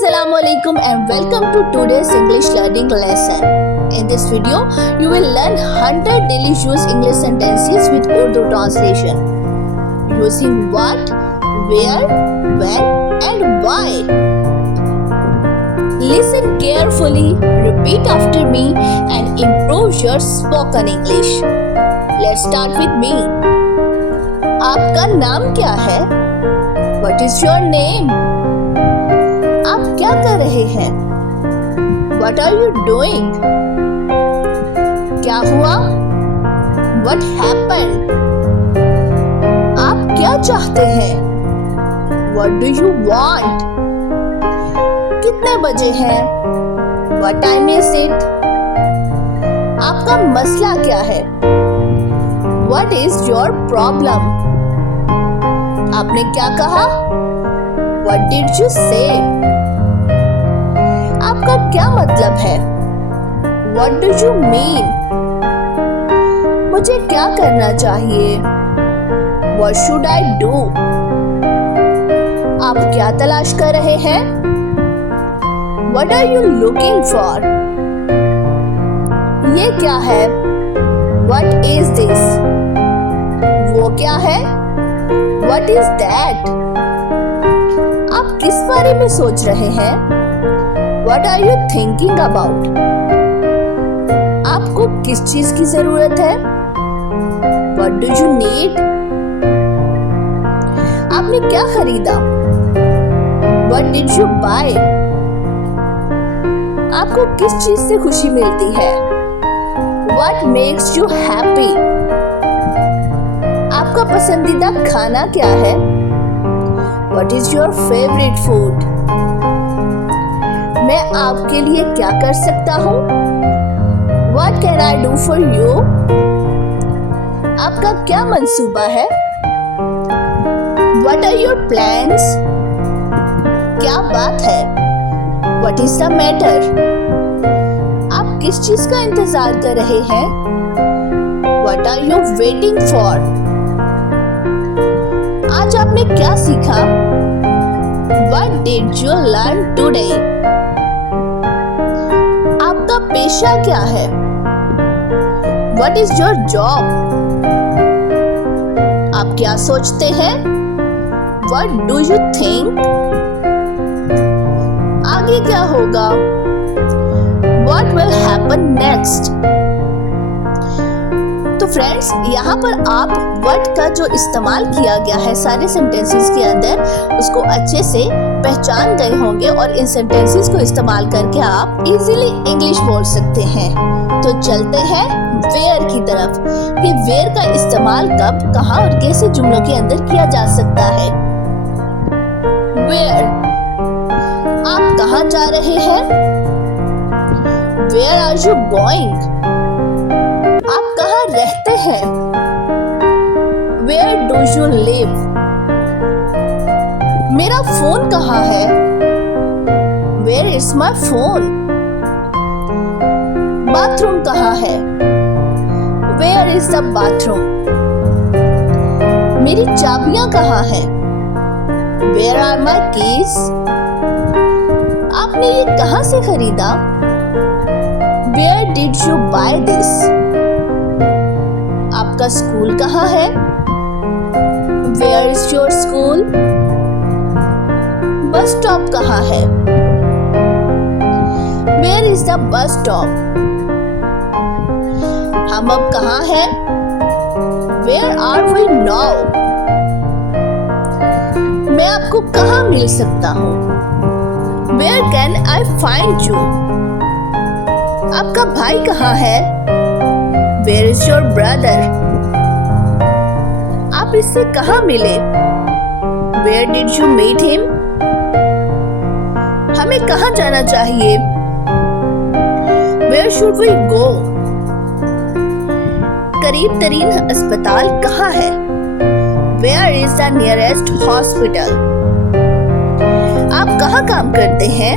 Assalamualaikum and welcome to today's English learning lesson. In this video, you will learn 100 daily use English sentences with Urdu translation. Using what, where, when and why. Listen carefully, repeat after me and improve your spoken English. Let's start with me. आपका नाम क्या है? What is your name? आप क्या कर रहे हैं? What are you doing? क्या हुआ? What happened? आप क्या चाहते हैं? What do you want? कितने बजे हैं? What time is it? आपका मसला क्या है? What is your problem? आपने क्या कहा? What did you say? आपका क्या मतलब है? What do you mean? मुझे क्या करना चाहिए? What should I do? आप क्या तलाश कर रहे हैं? What are you looking for? ये क्या है? What is this? वो क्या है? What is that? आप किस बारे में सोच रहे हैं? What are you thinking about? आपको किस चीज की जरूरत है? What do you need? आपने क्या खरीदा? What did you buy? आपको किस चीज से खुशी मिलती है? What makes you happy? आपका पसंदीदा खाना क्या है? What is your favorite food? मैं आपके लिए क्या कर सकता हूँ? What can I do for you? आपका क्या मंसूबा है? What are your plans? क्या बात है? What is the matter? आप किस चीज का इंतजार कर रहे हैं? What are you waiting for? आज आपने क्या सीखा? What did you learn today? आपका पेशा क्या है? What is your job? आप क्या सोचते हैं? What do you think? आगे क्या होगा? What will happen next? तो फ्रेंड्स, यहाँ पर आप वर्ड का जो इस्तेमाल किया गया है सारे सेंटेंसेस के अंदर, उसको अच्छे से पहचान गए होंगे और इन सेंटेंसेस को इस्तेमाल करके आप इजीली इंग्लिश बोल सकते हैं। तो चलते हैं वेयर की तरफ कि वेयर का इस्तेमाल कब, कहाँ और कैसे जुमलों के अंदर किया जा सकता है। वेयर, आप कहाँ जा रहे हैं? Where are you going? आप कहाँ रहते हैं? Where do you live? मेरा फोन कहाँ है? Where is my phone? Bathroom कहाँ है? Where is the bathroom? मेरी चाबियां कहाँ हैं? Where are my keys? आपने ये कहाँ से खरीदा? Where did you buy this? आपका स्कूल कहाँ है? Where is your school? Bus stop कहाँ है? Where is the bus stop? हम अब कहाँ हैं? Where are we now? मैं आपको कहाँ मिल सकता हूँ? Where can I find you? आपका भाई कहाँ है? Where is your brother? आप इससे कहाँ मिले? Where did you meet him? हमें कहाँ जाना चाहिए? Where should we go? करीब तरीन अस्पताल कहाँ है? Where is the nearest hospital? आप कहाँ काम करते हैं?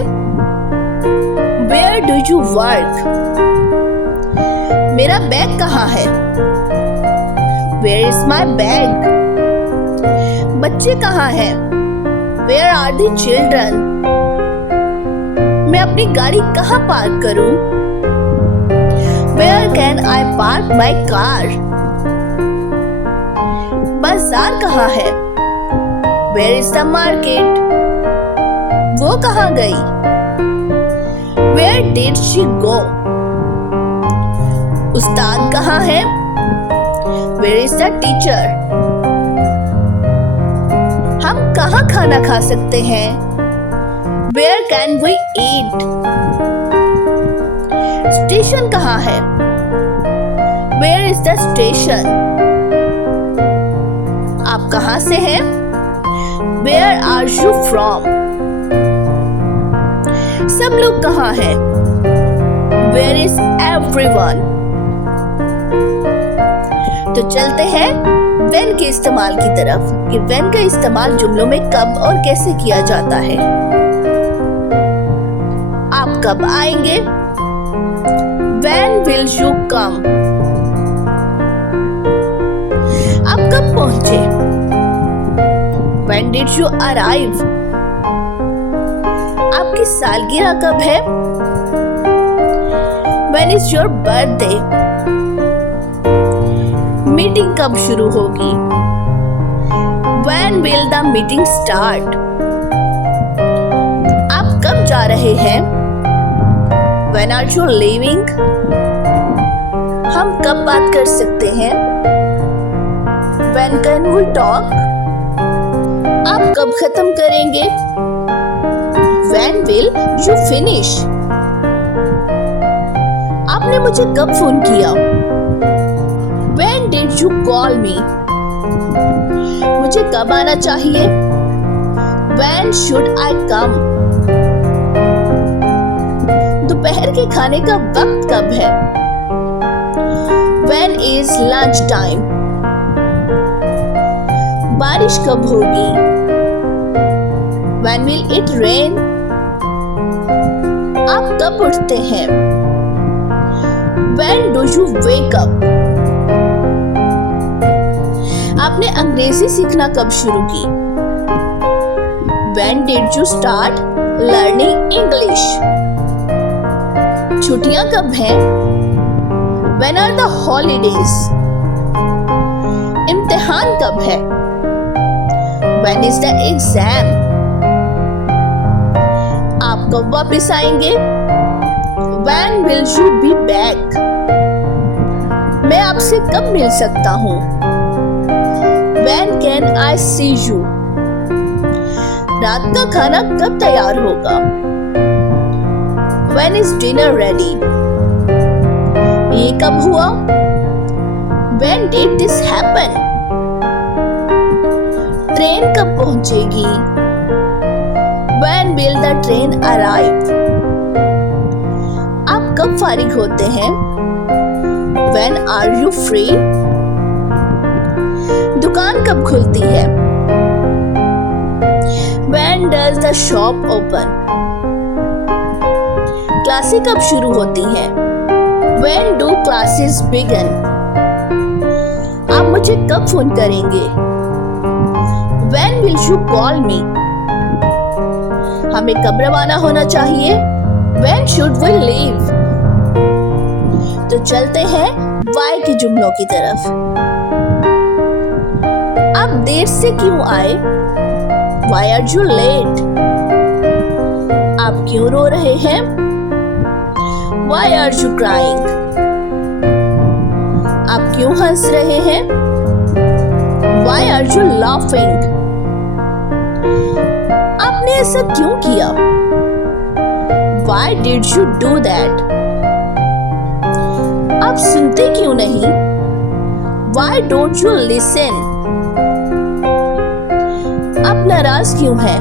Where do you work? मेरा बैग कहाँ है? Where is my bag? बच्चे कहाँ हैं? Where are the children? मैं अपनी गाड़ी कहाँ पार्क करूं? Where can I park my car? बाजार कहाँ है? Where is the market? वो कहाँ गई? Where did she go? उस्ताद कहाँ है? Where is the teacher? हम कहाँ खाना खा सकते हैं? Where can we eat? Station कहाँ है? Where is the station? आप कहाँ से हैं? Where are you from? सब लोग कहाँ हैं? Where is everyone? तो चलते हैं when के इस्तेमाल की तरफ कि when का इस्तेमाल जुमलों में कब और कैसे किया जाता है। आप कब आएंगे? When will you come? आप कब पहुंचे? When did you arrive? आपकी सालगिरह कब है? When is your birthday? Meeting कब शुरू होगी? When will the meeting start? आप कब जा रहे हैं? When are you leaving? हम कब बात कर सकते हैं? When can we talk? आप कब खत्म करेंगे? When will you finish? आपने मुझे कब फोन किया? When did you call me? मुझे कब आना चाहिए? When should I come? दोपहर के खाने का वक्त कब है? When is lunch time? बारिश कब होगी? When will it rain? आप कब उठते हैं? When do you wake up? आपने अंग्रेजी सीखना कब शुरू की? When did you start learning English? छुट्टियां कब हैं? When are the holidays? इम्तिहान कब है? When is the exam? आप कब वापस आएंगे? When will you be back? मैं आपसे कब मिल सकता हूँ? When can I see you? रात का खाना कब तैयार होगा? When is dinner ready? ये कब हुआ? When did this happen? Train कब पहुंचेगी? When will the train arrive? आप कब फारिग होते हैं? When are you free? दुकान कब खुलती है? When does the shop open? क्लासें कब शुरू होती हैं? When do classes begin? आप मुझे कब फोन करेंगे? When will you call me? हमें कब रवाना होना चाहिए? When should we leave? तो चलते हैं why के जुमलों की तरफ। आप देर से क्यों आए? Why are you late? आप क्यों रो रहे हैं? Why are you crying? आप क्यों हंस रहे हैं? Why are you laughing? आपने ऐसा क्यों किया? Why did you do that? आप सुनते क्यों नहीं? Why don't you listen? आप नाराज क्यों हैं?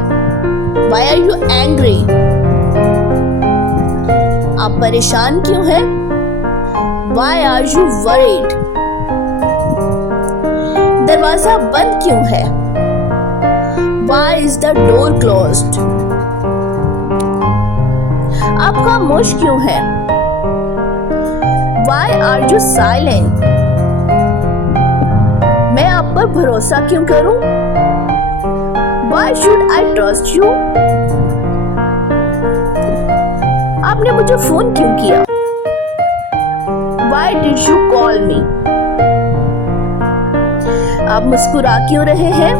Why are you angry? आप परेशान क्यों हैं? Why are you worried? दरवाजा बंद क्यों है? Why is the door closed? आप खामोश क्यों हैं? Why are you silent? मैं आप पर भरोसा क्यों करूं? Why should I trust you? आपने मुझे फोन क्यों किया? Why did you call me? आप मुस्कुरा क्यों रहे हैं?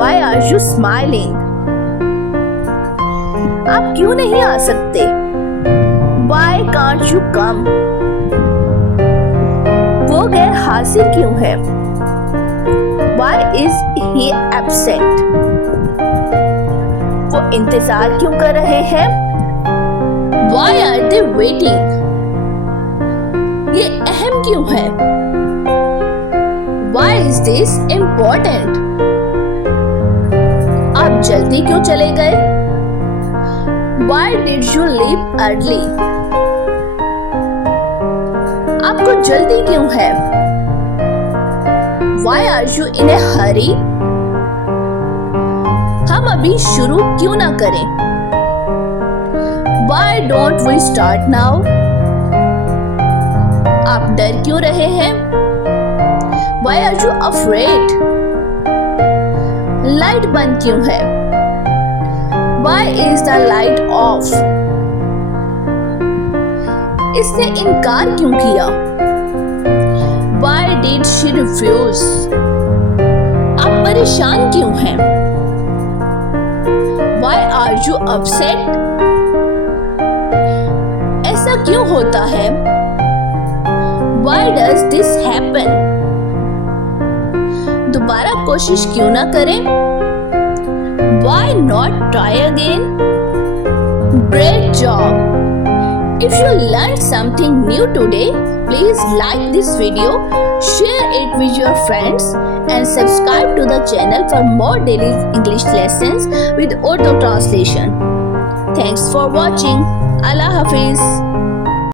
Why are you smiling? आप क्यों नहीं आ सकते? Why can't you come? वो गैर हाजिर क्यों है? Why is he absent? वो इंतजार क्यों कर रहे हैं? Why are they waiting? ये अहम क्यों है? Why is this important? आप जल्दी क्यों चले गए? Why did you leave early? आपको जल्दी क्यों है? Why are you in a hurry? हम अभी शुरू क्यों ना करें? Why don't we start now? आप डर क्यों रहे हैं? Why are you afraid? Light बंद क्यों है? Why is the light off? इसने इनकार क्यों किया? Why did she refuse? आप परेशान क्यों हैं? Why are you upset? ऐसा क्यों होता है? Why does this happen? दोबारा कोशिश क्यों ना करें? Why not try again? Great job! If you learned something new today, please like this video, share it with your friends and subscribe to the channel for more daily English lessons with auto translation. Thanks for watching. Allah Hafiz.